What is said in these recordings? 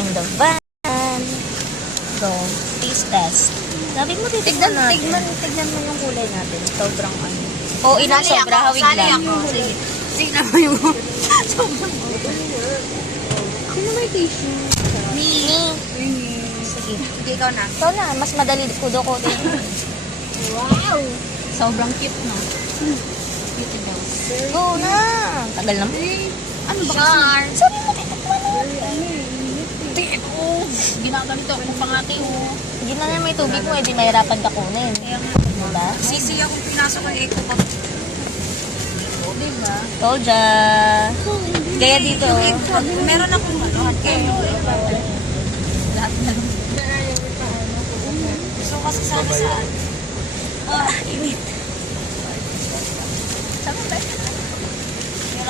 in the van. So, taste test. Sabi mo, titignan natin. Tignan mo yung kulay natin. Sobrang ano. O, ilang sobra, hawig lang. Sige. Tignan mo yung sobrang. Sino may tissue? Me. Sige. Sige, ikaw na. Ikaw na, mas madali kudo ko din. Wow! Sobrang cute, no? Cute daw. Go na! Tagal naman. Ano ba Char! Sabi mo, titikman na. Ginaganito ako pangati oh. Hindi na may tubig mo, hindi mahirapan ka kunin. Diba? Sisi akong pinasok ang eco bag. Diba? Told ya. Kaya dito. Meron akong ano, lahat na lang. So kasi sabi saan? Init.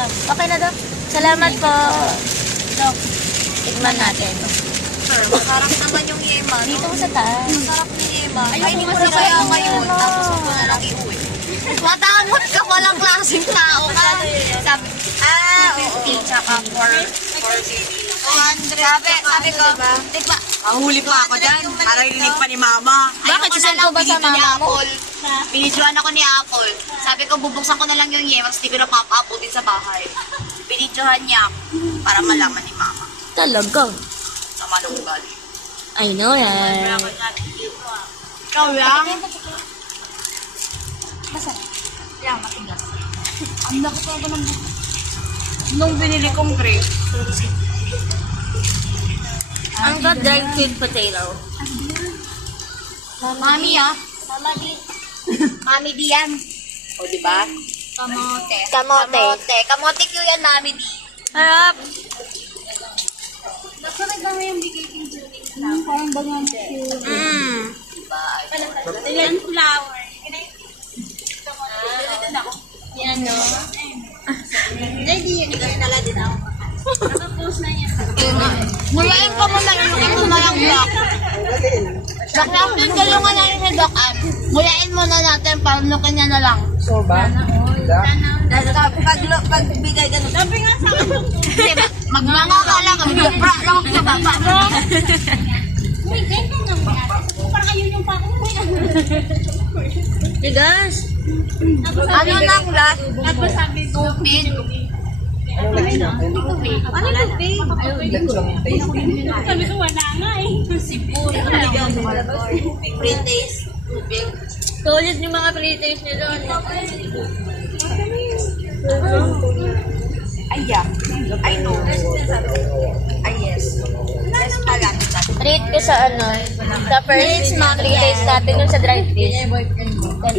Okay na daw. Salamat po. Dok, Tikman natin. sir, masarap naman yung yema. Dito sa taas. Masarap yung yema. Ay, hindi ko na kaya ngayon. Tapos ako na lang iuwi. Matangot ka, walang klaseng tao ka. Sabi, oo. Tsaka 400. Sabi ko, tigba. Mahuli pa ako dyan. Para rinig pa ni mama. Bakit sisend ko ba sa mama mo? Binidyoan ako ni Apple. Sabi ko, bubuksan ko na lang yung yema. Tapos di ko na papaabutin sa bahay. Binidyohan niya ako para malaman ni mama. Talaga. Sama ng ugali. I know yan. Ikaw lang? Yan, matigas. Ang laki pa ng buto. Nung binili kong grape. Ang got dried sweet potato. Mami Mami di yan. O, diba? Kamote. Kamote. Kamote ko yan, Mami di. Harap. Nakurig ba mo yung bigay yung juling flower? Parang banyan cute. Yan flower. Yan no. Hindi yun. Ikaw yung nala din ako. Nakapost na yan. Mulayin ka muna yung ito na lang block. Bakla yung tulungan na yung Doc Ann. Mulayin muna natin para lukin niya na lang. So ba? Pagbigay ganun. Sabi nga sa akin. Magmanga ka lang. Magpapra lang ako sa baba mo. Uy, ganyan naman. Parang ayun yung pakuwi. Tigas. Ano lang last? Tapos sabi ko, Tupid. Ano lagi natin? ano tubig? Let's lang yung taste. Sabi ko, wala nga eh. Sipul. Free taste. Tubig. Solid yung mga pre-taste nyo doon. Ay, yeah. I know. Ay, yes. Yes pala. Rate ko sa ano, sa first pre-taste natin yung sa dried fish. 10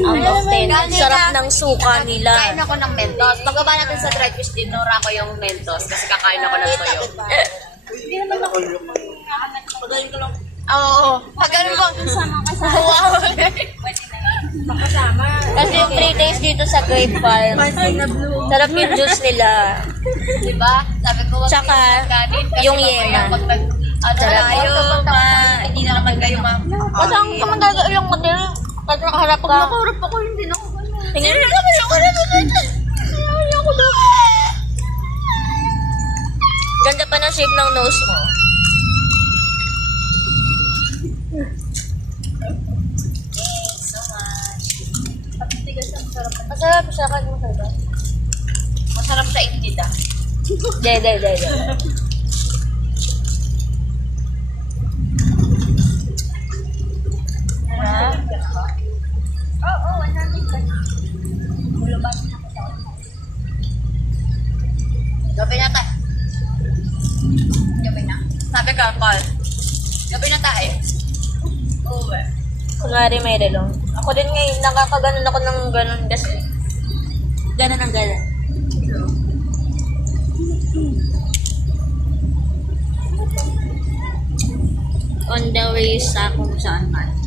out of 10. Sarap ng suka nila. Kain ako ng Mentos. Pagbaba natin sa dried fish, dinura ko yung Mentos kasi kakain ako ng toyo. Oo. Pag ano bang wow. Kasi yung pre-taste dito sa Grape Farm. Sarap yung juice nila. Diba? Sabi ko, wag Tsaka, kayo magkanin kasi yung mamaya yema. pag ano Sarap. tayo, hindi na naman kayo Masang ka magagailang model. Kasi nakaharap ka. Nakurap ako, hindi na ako ganun. Tingin. Ganda pa ng shape ng nose mo. Masarap siya kasi masarap. Masarap sa init ah. De. Oo, 100 ka. Gabi na tayo. Gabi na. Sabi ka, Paul. Gabi na tayo. Oo eh. Kunwari may relong. Ako din ngayon, nakakaganon ako ng ganon kasi. Ganon ang ganon. On the way sa kung saan man.